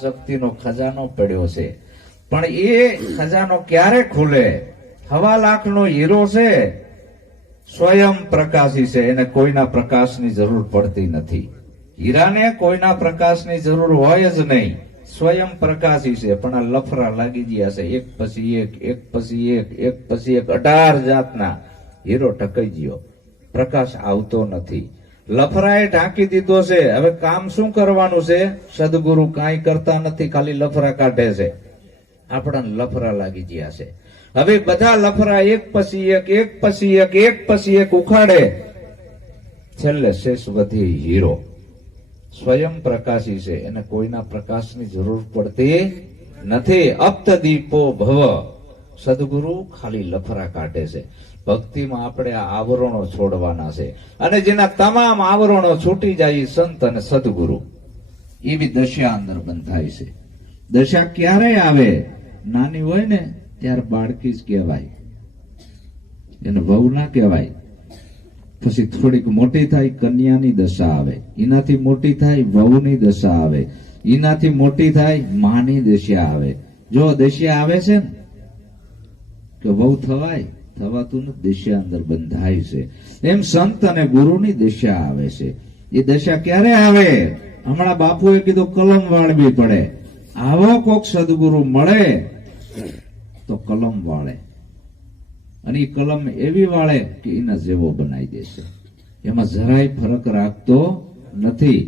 શક્તિનો ખજાનો પડ્યો છે પણ એ ખજાનો ક્યારે ખુલે હવા લાખનો હીરો છે સ્વયં પ્રકાશી છે એને કોઈના પ્રકાશની જરૂર પડતી નથી હીરાને કોઈના પ્રકાશની જરૂર હોય જ નહીં સ્વયં પ્રકાશી છે પણ આ લફરા લાગી ગયા છે એક પછી એક એક પછી એક એક પછી એક અઢાર જાતના હીરો ટકાઈ ગયો પ્રકાશ આવતો નથી લફરાએ ઢાંકી દીધો છે હવે કામ શું કરવાનું છે સદગુરુ કાંઈ કરતા નથી ખાલી લફરા કાઢે છે આપણા લફરા લાગી ગયા છે હવે બધા લફરા એક પછી એક એક પછી એક એક પછી એક ઉખાડે છેલ્લે શેષ વધી હીરો સ્વયં પ્રકાશી છે એને કોઈના પ્રકાશની જરૂર પડતી નથી અપ્ત દીપો ભવ સદગુરુ ખાલી લફરા કાઢે છે ભક્તિમાં આપણે આવરણો છોડવાના છે અને જેના તમામ આવરણો છૂટી જાય સંત અને સદગુરુ એવી દશા અંદર બંધાય છે દશા ક્યારે આવે નાની હોય ને ત્યારે બાળકી જ કહેવાય એને વહુ ના કહેવાય પછી થોડીક મોટી થાય કન્યાની દશા આવે એનાથી મોટી થાય વહુની દશા આવે એનાથી મોટી થાય માની દશા આવે જો દશા આવે છે ને કે વહુ થવાય થવાતું નથી દિશા અંદર બંધાય છે એમ સંત અને ગુરુની દિશા આવે છે એ દશા ક્યારે આવે હમણાં બાપુએ કીધું કલમ વાળવી પડે આવો કોક સદગુરુ મળે તો કલમ વાળે અને એ કલમ એવી વાળે કે એના જેવો બનાવી દેશે એમાં જરાય ફરક રાખતો નથી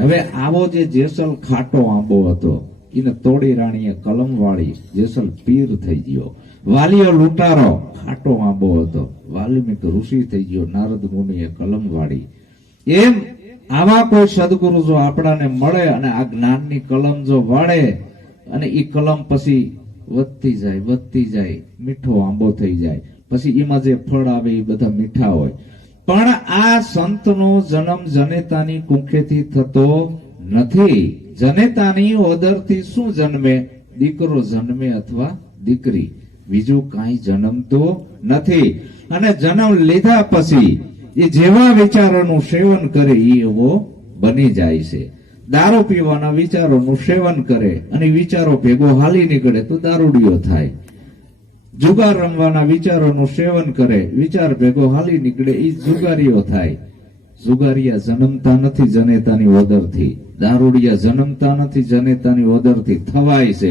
હવે આવો જે જેસલ ખાટો આંબો હતો એને તોડી રાણીએ કલમ વાળી જેસલ પીર થઈ ગયો વાલીઓ લૂંટારો ખાટો આંબો હતો વાલ્મીક ઋષિ થઈ ગયો નારદ મુનિએ કલમ વાળી એમ આવા કોઈ સદગુરુ જો આપણાને મળે અને આ જ્ઞાનની કલમ જો વાળે અને એ કલમ પછી વધતી જાય વધતી જાય મીઠો આંબો થઈ જાય પછી એમાં જે ફળ આવે એ બધા મીઠા હોય પણ આ સંતનો જન્મ જનેતાની કુંખેથી થતો નથી જનેતાની ઓદરથી શું જન્મે દીકરો જન્મે અથવા દીકરી બીજું કાંઈ જન્મતું નથી અને જન્મ લીધા પછી એ જેવા વિચારોનું સેવન કરે એ એવો બની જાય છે દારૂ પીવાના વિચારોનું સેવન કરે અને વિચારો ભેગો હાલી નીકળે તો દારૂડિયો થાય જુગાર રમવાના વિચારોનું સેવન કરે વિચાર ભેગો હાલી નીકળે એ જુગારીઓ થાય જુગારિયા જન્મતા નથી જનેતાની ઓદરથી દારૂડિયા જન્મતા નથી જનેતાની ઓદરથી થવાય છે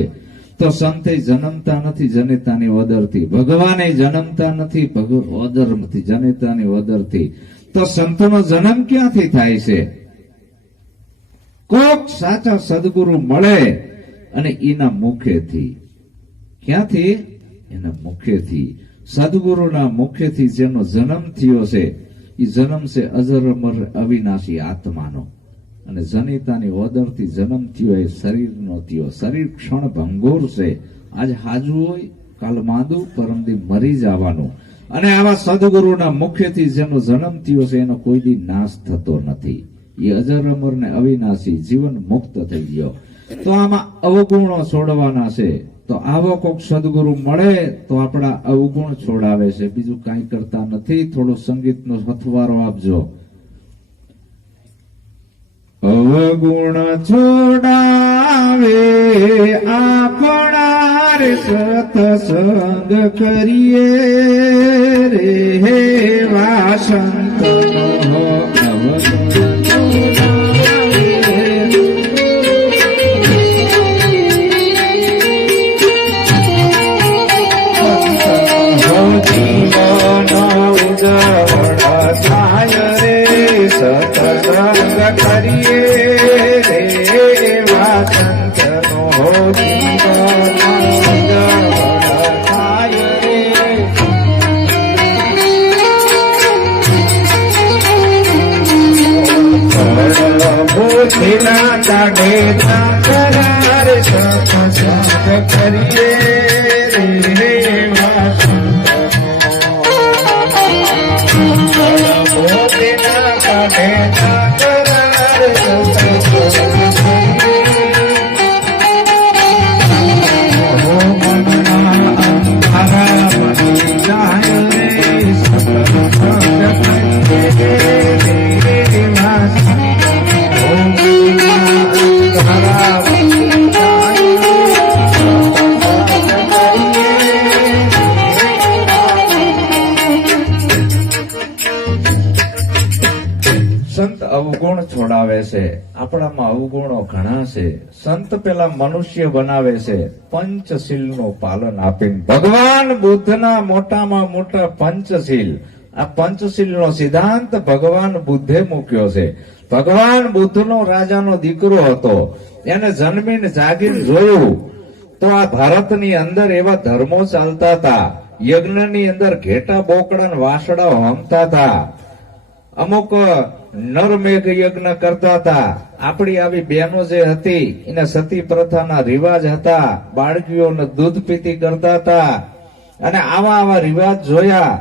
તો સંતે જન્મતા નથી જનેતાની વદરથી ભગવાને જન્મતા નથી વદરથી જનેતાની વદરથી તો સંતનો જન્મ ક્યાંથી થાય છે કોક સાચા સદગુરુ મળે અને એના મુખેથી ક્યાંથી એના મુખેથી સદગુરુના મુખેથી જેનો જન્મ થયો છે એ જન્મ છે અજર અમર અવિનાશી આત્માનો અને જનિતાની ઓદરથી જન્મ થયો શરીરનો થયો શરીર ક્ષણ ભંગોર છે આજ હાજુ હોય કાલ માંદું પરમદી મરી જવાનું અને આવા સદગુરુના મુખ્યથી જેનો જન્મ થયો છે એનો કોઈ દી નાશ થતો નથી એ અજર અમર ને અવિનાશી જીવન મુક્ત થઈ ગયો તો આમાં અવગુણો છોડવાના છે તો આવો કોક સદગુરુ મળે તો આપણા અવગુણ છોડાવે છે બીજું કાંઈ કરતા નથી થોડો સંગીતનો હથવારો આપજો અવગુણ છોડાવે આપણા રે સતસંગ કરીએ રે હે વાસંત છોડાવે છે આપણામાં અવગુણો ઘણા છે સંત પેલા મનુષ્ય બનાવે છે પંચશીલનું પાલન આપીને ભગવાન બુદ્ધના મોટામાં મોટા પંચશીલ આ પંચશીલનો સિદ્ધાંત ભગવાન બુદ્ધે મૂક્યો છે ભગવાન બુદ્ધનો રાજાનો દીકરો હતો એને જન્મીને જાગીર જોયું તો આ ભારતની અંદર એવા ધર્મો ચાલતા હતા યજ્ઞની અંદર ઘેટા બોકડા વાસડા હમતા હતા અમુક નરમેઘ યજ્ઞ કરતા હતા આપણી આવી બહેનો જે હતી એને સતી પ્રથાના રિવાજ હતા બાળકીઓને દૂધ પીતી કરતા હતા અને આવા આવા રિવાજ જોયા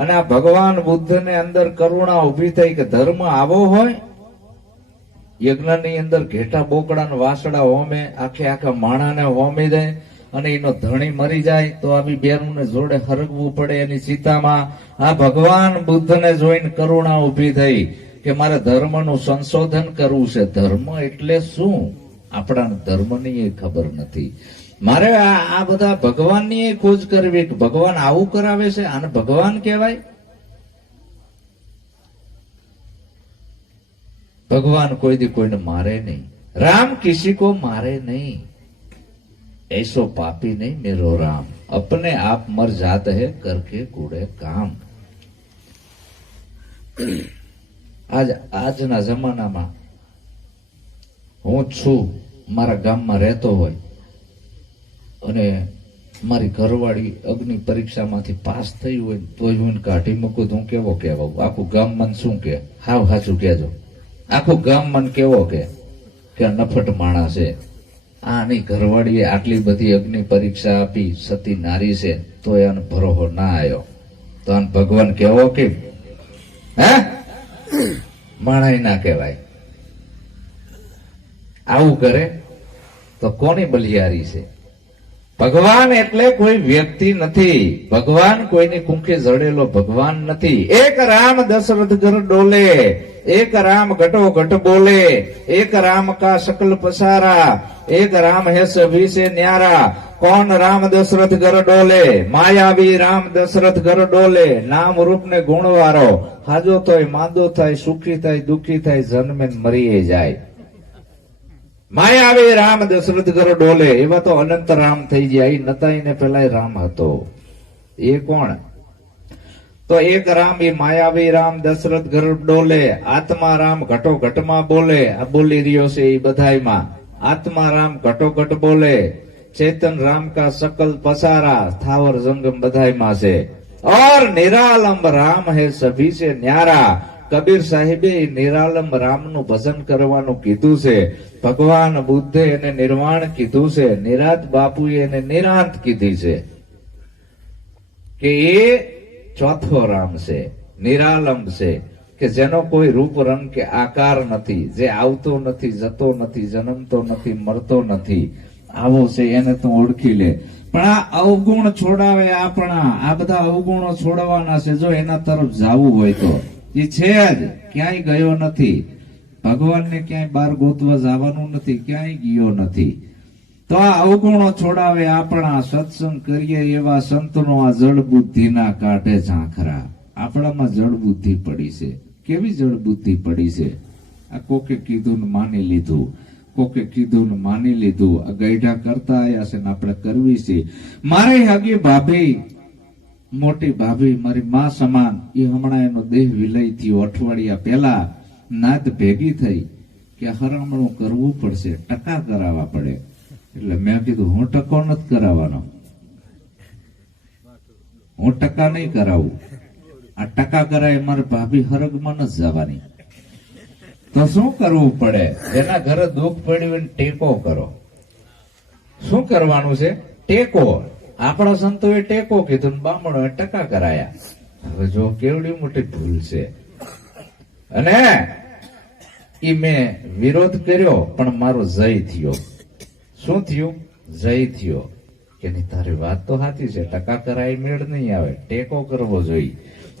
અને આ ભગવાન બુદ્ધને અંદર કરુણા ઉભી થઈ કે ધર્મ આવો હોય યજ્ઞની અંદર ઘેટા બોકડા વાસડા હોમે આખે આખા માણાને હોમી દે અને એનો ધણી મરી જાય તો આવી બેનને જોડે હરગવું પડે એની ચિતામાં આ ભગવાન બુદ્ધને જોઈને કરુણા ઉભી થઈ કે મારે ધર્મનું સંશોધન કરવું છે ધર્મ એટલે શું આપણા ધર્મની ખબર નથી મારે આ બધા ભગવાનની ખોજ કરવી ભગવાન આવું કરાવે છે આને ભગવાન કહેવાય ભગવાન કોઈ દી કોઈને મારે નહીં રામ કિસી કો મારે નહીં એસો પાપી નહીં મેરો રામ અપને આપ મર જાત હે કરકે કુડે કામ આજ આજના જમાનામાં હું છું મારા ગામમાં રહેતો હોય અને મારી ઘરવાળી અગ્નિ પરીક્ષામાંથી પાસ થઈ હોય તો હું કાઢી મૂકું તો હું કેવો કહેવાઉં આખું ગામ મન શું કે હાવ સાચું કેજો આખું ગામ મન કેવો કે કે નફટ માણસ છે આની ઘરવાળીએ આટલી બધી અગ્નિ પરીક્ષા આપી સતી નારી છે તો એને ભરોહો ના આવ્યો તો આને ભગવાન કેવો કે હે માણાય ના કહેવાય આવું કરે તો કોની બલિયારી છે ભગવાન એટલે કોઈ વ્યક્તિ નથી ભગવાન કોઈની કુંખે જડેલો ભગવાન નથી એક રામ દશરથ ઘર ડોલે એક રામ ઘટો ઘટ બોલે એક રામ કા શકલ પસારા એક રામ હે સભી ન્યારા કોણ રામ દશરથ ઘર ડોલે માયાવી રામ દશરથ ઘર ડોલે નામ રૂપ ને ગુણવારો હાજો થાય માંદો થાય સુખી થાય દુખી થાય જન્મે મરીએ જાય માયાવી રામ દશરથ ઘર ડોલે એવા તો અનંત રામ થઈ ગયા એ નતા એને પેલા રામ હતો એ કોણ તો એક રામ એ માયાવી રામ દશરથ ઘર ડોલે આત્મા રામ ઘટો ઘટમાં બોલે આ બોલી રહ્યો છે એ બધાયમાં આત્મા રામ ઘટો ઘટ બોલે ચેતન રામ કા सकल પસારા સ્થાવર જંગમ બધાયમાં છે और निरालंब राम है सभी से न्यारा કબીર સાહેબે નિરાલમ રામનું ભજન કરવાનું કીધું છે ભગવાન બુદ્ધે એને નિર્વાણ કીધું છે નિરાત બાપુએ એને નિરાંત કીધી છે કે એ ચોથો રામ છે નિરાલમ છે કે જેનો કોઈ રૂપ રંગ કે આકાર નથી જે આવતો નથી જતો નથી જન્મતો નથી મરતો નથી આવો છે એને તું ઓળખી લે પણ આ અવગુણ છોડાવે આપણા આ બધા અવગુણો છોડવાના છે જો એના તરફ જવું હોય તો એ છે જ ક્યાંય ગયો નથી ભગવાનને ક્યાંય બહાર ગોતવા જવાનું નથી ક્યાંય ગયો નથી તો આ અવગુણો છોડાવે આપણા સત્સંગ કરીએ એવા સંતનો આ જળ બુદ્ધિના કાઢે ઝાંખરા આપણામાં જળ બુદ્ધિ પડી છે કેવી જળ બુદ્ધિ પડી છે આ કોકે કીધું ને માની લીધું કોકે કીધું ને માની લીધું આ ગઈઢા કરતા આવ્યા છે ને આપણે કરવી છે મારે હગી ભાભી મોટી ભાભી મારી મા સમાન એ હમણાં એનો દેહ વિલય થયો અઠવાડિયા પહેલા નાત ભેગી થઈ કે હરામણું કરવું પડશે ટકા કરાવવા પડે એટલે મેં કીધું હું ટકો નથી કરાવવાનો હું ટકા નહીં કરાવું આ ટકા કરાય મારે ભાભી હરગમાં નથી જવાની તો શું કરવું પડે એના ઘરે દુઃખ પડ્યું ટેકો કરો શું કરવાનું છે ટેકો આપણા સંતોએ ટેકો કીધું ને બામણોએ ટકા કરાયા હવે જો કેવડી મોટી ભૂલ છે અને ઈ મેં વિરોધ કર્યો પણ મારો જય થયો શું થયું જય થયો કે નહીં તારી વાત તો સાચી છે ટકા કરાય મેળ નહીં આવે ટેકો કરવો જોઈએ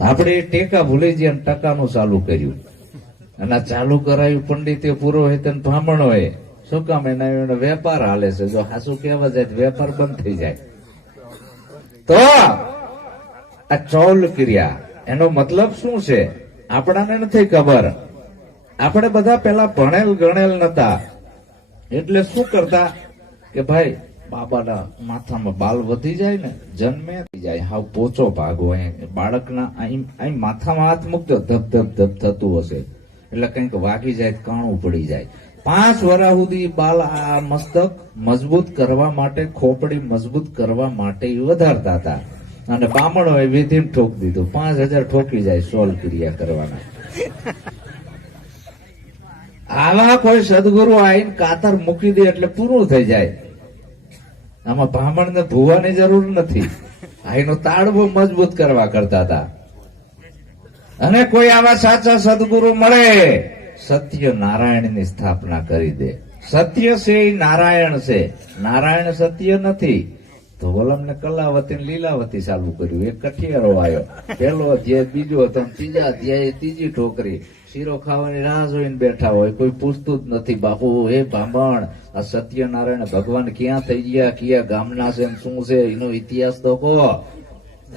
આપણે એ ટેકા ભૂલી જઈએ અને ટકાનું ચાલુ કર્યું અને ચાલુ કરાયું પંડિતે પુરોહિત અને બ્રાહ્મણોએ શું કામ એના વેપાર હાલે છે જો હાસુ કહેવા જાય વેપાર બંધ થઈ જાય તો આ ચૌલ ક્રિયા એનો મતલબ શું છે આપણાને નથી ખબર આપણે બધા પેલા ભણેલ ગણેલ નતા એટલે શું કરતા કે ભાઈ બાબાના માથામાં બાલ વધી જાય ને જન્મે જાય હાવ પોચો ભાગ હોય બાળકના અહીં માથામાં હાથ મૂકતો ધબ ધબ ધબ થતું હશે એટલે કંઈક વાગી જાય કાણું પડી જાય પાંચ વર્ષ સુધી બાલ આ મસ્તક મજબૂત કરવા માટે ખોપડી મજબૂત કરવા માટે વધારતા હતા અને બામણ હોય વિધિન ઠોક દીધું પાંચ હજાર ઠોકી જાય સોલ ક્રિયા કરવાના આવા કોઈ સદગુરુ આવીને કાતર મૂકી દે એટલે પૂરું થઈ જાય આમાં બ્રાહ્મણ ને ભૂવાની જરૂર નથી આઈનો તાળવો મજબૂત કરવા કરતા હતા અને કોઈ આવા સાચા સદગુરુ મળે સત્ય નારાયણની સ્થાપના કરી દે સત્ય છે એ નારાયણ છે નારાયણ સત્ય નથી તો વલમને કલાવતી લીલાવતી ચાલુ કર્યું એક કઠિયારો આવ્યો પેલો અધ્યાય બીજો હતો ત્રીજા અધ્યાય ત્રીજી ઠોકરી શીરો ખાવાની રાહ જોઈને બેઠા હોય કોઈ પૂછતું જ નથી બાપુ હે બ્રાહ્મણ આ સત્ય નારાયણ ભગવાન ક્યાં થઈ ગયા કયા ગામના છે શું છે એનો ઇતિહાસ તો કહો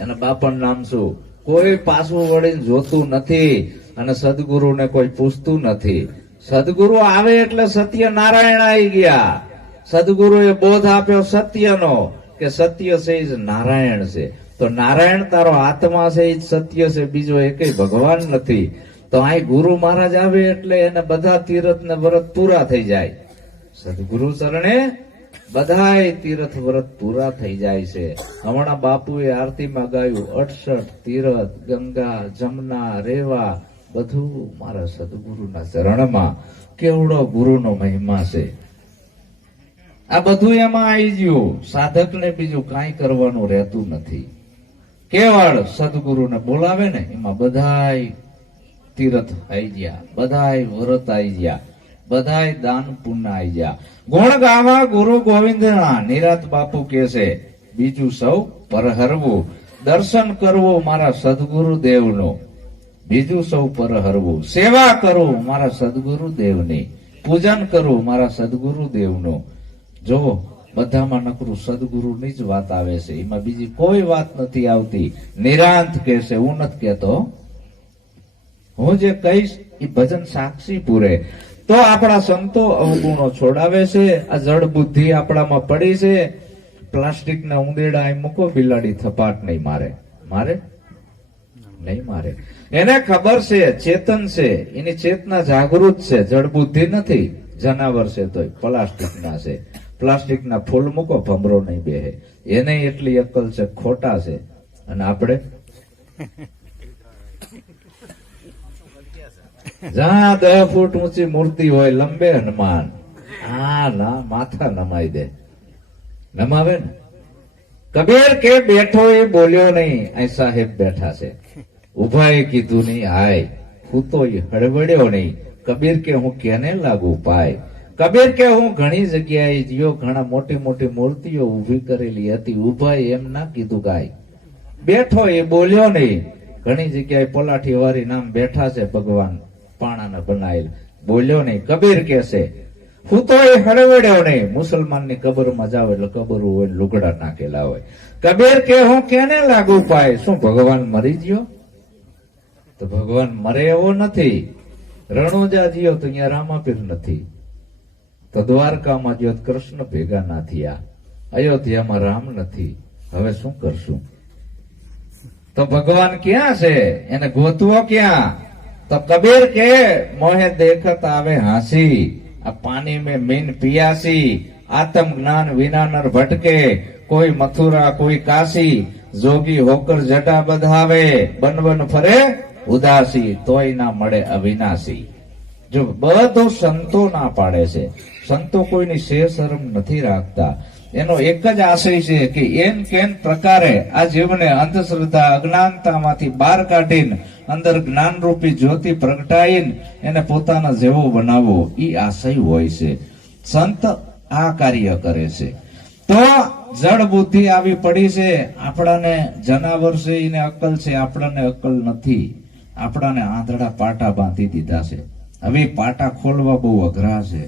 એના બાપણ નામ શું કોઈ પાછું વળીને જોતું નથી અને સદગુરુને કોઈ પૂછતું નથી સદગુરુ આવે એટલે સત્ય નારાયણ આવી ગયા સદગુરુએ બોધ આપ્યો સત્યનો કે સત્ય છે એ જ નારાયણ છે તો નારાયણ તારો આત્મા છે એ જ સત્ય છે બીજો એકેય ભગવાન નથી તો અહીં ગુરુ મહારાજ આવે એટલે એને બધા તીર્થ ને વ્રત પૂરા થઈ જાય સદગુરુ શરણે બધાય તીર્થ વ્રત પૂરા થઈ જાય છે હમણાં બાપુએ આરતીમાં ગાયું અડસઠ તીર્થ ગંગા જમના રેવા બધું મારા સદગુરુના ચરણમાં કેવડો ગુરુનો મહિમા છે આ બધું એમાં આવી ગયું સાધકને બીજું કાંઈ કરવાનું રહેતું નથી કેવળ સદગુરુને બોલાવે ને એમાં બધાય તીર્થ આવી ગયા બધાય વ્રત આવી ગયા બધાય દાન પુણ્ય આવી ગયા ગુણ ગાવા ગુરુ ગોવિંદના નિરાત બાપુ કે છે બીજું સૌ પરહરવું દર્શન કરવું મારા સદગુરુ નો બીજું સૌ પર હરવું સેવા કરું મારા સદગુરુ દેવની પૂજન કરું મારા સદગુરુ દેવનું જો બધામાં નકરું સદગુરુની જ વાત આવે છે એમાં બીજી કોઈ વાત નથી આવતી નિરાંત કહેશે હું નથી કહેતો હું જે કહીશ એ ભજન સાક્ષી પૂરે તો આપણા સંતો અવગુણો છોડાવે છે આ જળ બુદ્ધિ આપણામાં પડી છે પ્લાસ્ટિક ના ઉંદેડા એમ મૂકો બિલાડી થપાટ નહીં મારે મારે નહીં મારે એને ખબર છે ચેતન છે એની ચેતના જાગૃત છે જળબુદ્ધિ નથી જનાવર છે તો પ્લાસ્ટિકના છે પ્લાસ્ટિકના ફૂલ મૂકો ભમરો નહીં બેહે એને એટલી અક્કલ છે ખોટા છે અને આપણે જ્યાં દહ ફૂટ ઊંચી મૂર્તિ હોય લંબે હનુમાન આ ના માથા નમાઈ દે નમાવે ને કબીર કે બેઠો એ બોલ્યો નહીં અહીં સાહેબ બેઠા છે ઉભાએ કીધું નહીં હાય હું તો હળવડ્યો નહીં કબીર કે હું કેને લાગુ પાય કબીર કે હું ઘણી જગ્યાએ ગયો ઘણા મોટી મોટી મૂર્તિઓ ઊભી કરેલી હતી ઉભાએ એમ ના કીધું ગાય બેઠો એ બોલ્યો નહીં ઘણી જગ્યાએ પોલાઠી વારી નામ બેઠા છે ભગવાન પાણાને બનાયેલ બોલ્યો નહીં કબીર કે છે હું તો એ હળવડ્યો નહીં મુસલમાનની કબરમાં જાવ એટલે કબર હોય લુગડા નાખેલા હોય કબીર કે હું કેને લાગુ પાય શું ભગવાન મરી ગયો તો ભગવાન મરે એવો નથી રણોજા જીયો તો અહીંયા રામાપીર નથી તો દ્વારકામાં જ્યોત કૃષ્ણ ભેગા ના થયા અયોધ્યામાં રામ નથી હવે શું કરશું તો ભગવાન ક્યાં છે એને ગોતવો ક્યાં તો કબીર કે મોહે દેખત આવે હાંસી આ પાણી મેં મીન પિયાસી આત્મ જ્ઞાન વિનાનર ભટકે કોઈ મથુરા કોઈ કાશી જોગી હોકર જટા બધાવે બનવન ફરે ઉદાસી તોય ના મળે અવિનાશી જો બધો સંતો ના પાડે છે સંતો કોઈની શેર શરમ નથી રાખતા એનો એક જ આશય છે કે એન કેન પ્રકારે આ જીવને અંધશ્રદ્ધા અજ્ઞાનતામાંથી બહાર કાઢીને અંદર જ્ઞાનરૂપી જ્યોતિ પ્રગટાઈને એને પોતાના જેવો બનાવવો એ આશય હોય છે સંત આ કાર્ય કરે છે તો જળ બુદ્ધિ આવી પડી છે આપણાને જનાવર છે એને અકલ છે આપણાને અકલ નથી આપણાને આંધળા પાટા બાંધી દીધા છે હવે પાટા ખોલવા બહુ અઘરા છે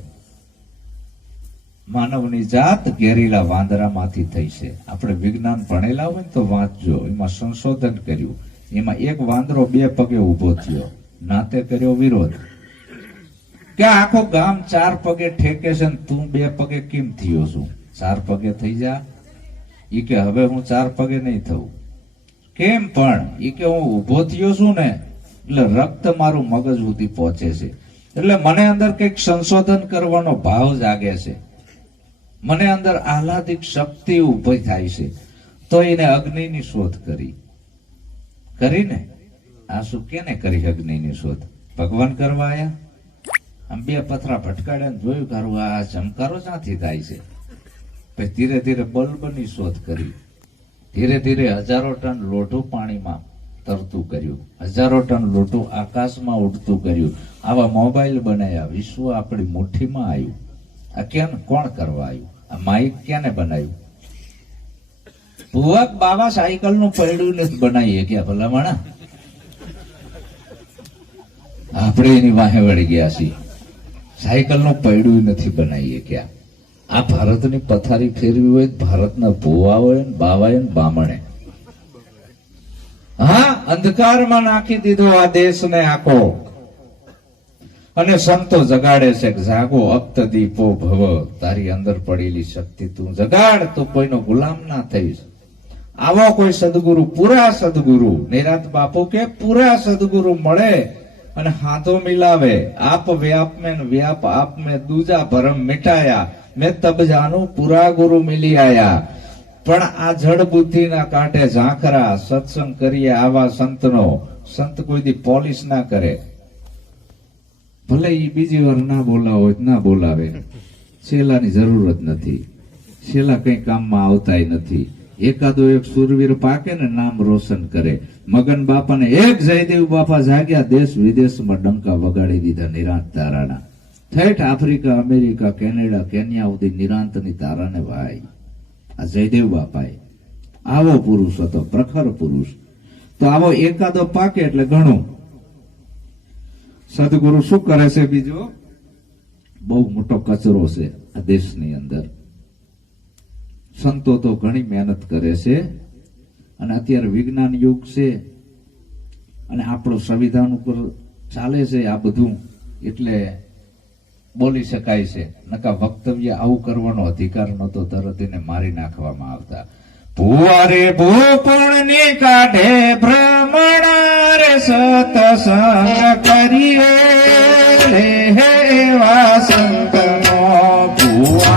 માનવની જાત ઘેરીલા વાંદરામાંથી થઈ છે આપણે વિજ્ઞાન ભણેલા હોય ને તો વાંચજો એમાં સંશોધન કર્યું એમાં એક વાંદરો બે પગે ઉભો થયો નાતે કર્યો વિરોધ કે આખો ગામ ચાર પગે ઠેકે છે ને તું બે પગે કેમ થયો છું ચાર પગે થઈ જા એ કે હવે હું ચાર પગે નહીં થઉં કેમ પણ એ કે હું ઊભો થયો છું ને એટલે રક્ત મારું મગજ સુધી પહોંચે છે એટલે મને અંદર કંઈક સંશોધન કરવાનો ભાવ જાગે છે મને અંદર આહલાદિક શક્તિ ઉભી થાય છે તો એને અગ્નિની શોધ કરી કરીને આ શું કેને કરી અગ્નિની શોધ ભગવાન કરવા આયા આમ બે પથરા ભટકાડ્યા જોયું કારું આ ચમકારો ક્યાંથી થાય છે પછી ધીરે ધીરે બલ્બની શોધ કરી ધીરે ધીરે હજારો ટન લોઢું પાણીમાં તરતું કર્યું હજારો ટન લોટું આકાશમાં ઉડતું કર્યું આવા મોબાઈલ બનાવ્યા વિશ્વ આપણી મુઠ્ઠીમાં આવ્યું આ કેમ કોણ કરવા આવ્યું આ માઇક ક્યાને બનાવ્યું ભુવક બાવા સાયકલ નું પૈડું ને બનાવીએ કે ભલામણા આપણે એની વાહે વળી ગયા છીએ સાયકલ નું પૈડું નથી બનાવીએ ક્યાં આ ભારતની પથારી ફેરવી હોય ભારતના ભુવા હોય બાવાએ બામણે અંધકારમાં નાખી દીધો આ દેશને આખો અને સંતો જગાડે છે જાગો અપ્ત દીપો ભવ તારી અંદર પડેલી શક્તિ તું જગાડ તો કોઈનો ગુલામ ના થઈશ આવો કોઈ સદગુરુ પૂરા સદગુરુ નિરાત બાપુ કે પૂરા સદગુરુ મળે અને હાથો મિલાવે આપ વ્યાપ મેં વ્યાપ આપ મેં દૂજા ભરમ મિટાયા મેં તબજાનું પૂરા ગુરુ મિલી આયા પણ આ જળ બુદ્ધિના કાંઠે ઝાંખરા સત્સંગ કરીએ આવા સંતનો સંત કોઈ પોલિશ ના કરે ભલે એ બીજી વાર ના બોલાવો ના બોલાવે શેલાની જરૂર નથી શેલા કંઈ કામમાં આવતાય નથી એકાદો એક સુરવીર પાકે ને નામ રોશન કરે મગન બાપાને એક જયદેવ બાપા જાગ્યા દેશ વિદેશમાં ડંકા વગાડી દીધા નિરાંત તારાના થેઠ આફ્રિકા અમેરિકા કેનેડા કેન્યા સુધી નિરાંતની તારાને વાય આ જયદેવ બાપાએ આવો પુરુષ હતો પ્રખર પુરુષ તો આવો એકાદો પાકે એટલે ઘણો સદગુરુ શું કરે છે બીજો બહુ મોટો કચરો છે આ દેશની અંદર સંતો તો ઘણી મહેનત કરે છે અને અત્યારે વિજ્ઞાન યુગ છે અને આપણો સંવિધાન ઉપર ચાલે છે આ બધું એટલે બોલી શકાય છે નકા વક્તવ્ય આવું કરવાનો અધિકાર નહોતો તરત એને મારી નાખવામાં આવતા ભુવારે ભૂપુણ ની કાઢે ભ્રમણા રે સતસંગ કરીએ હે એવા સંતનો ભુવા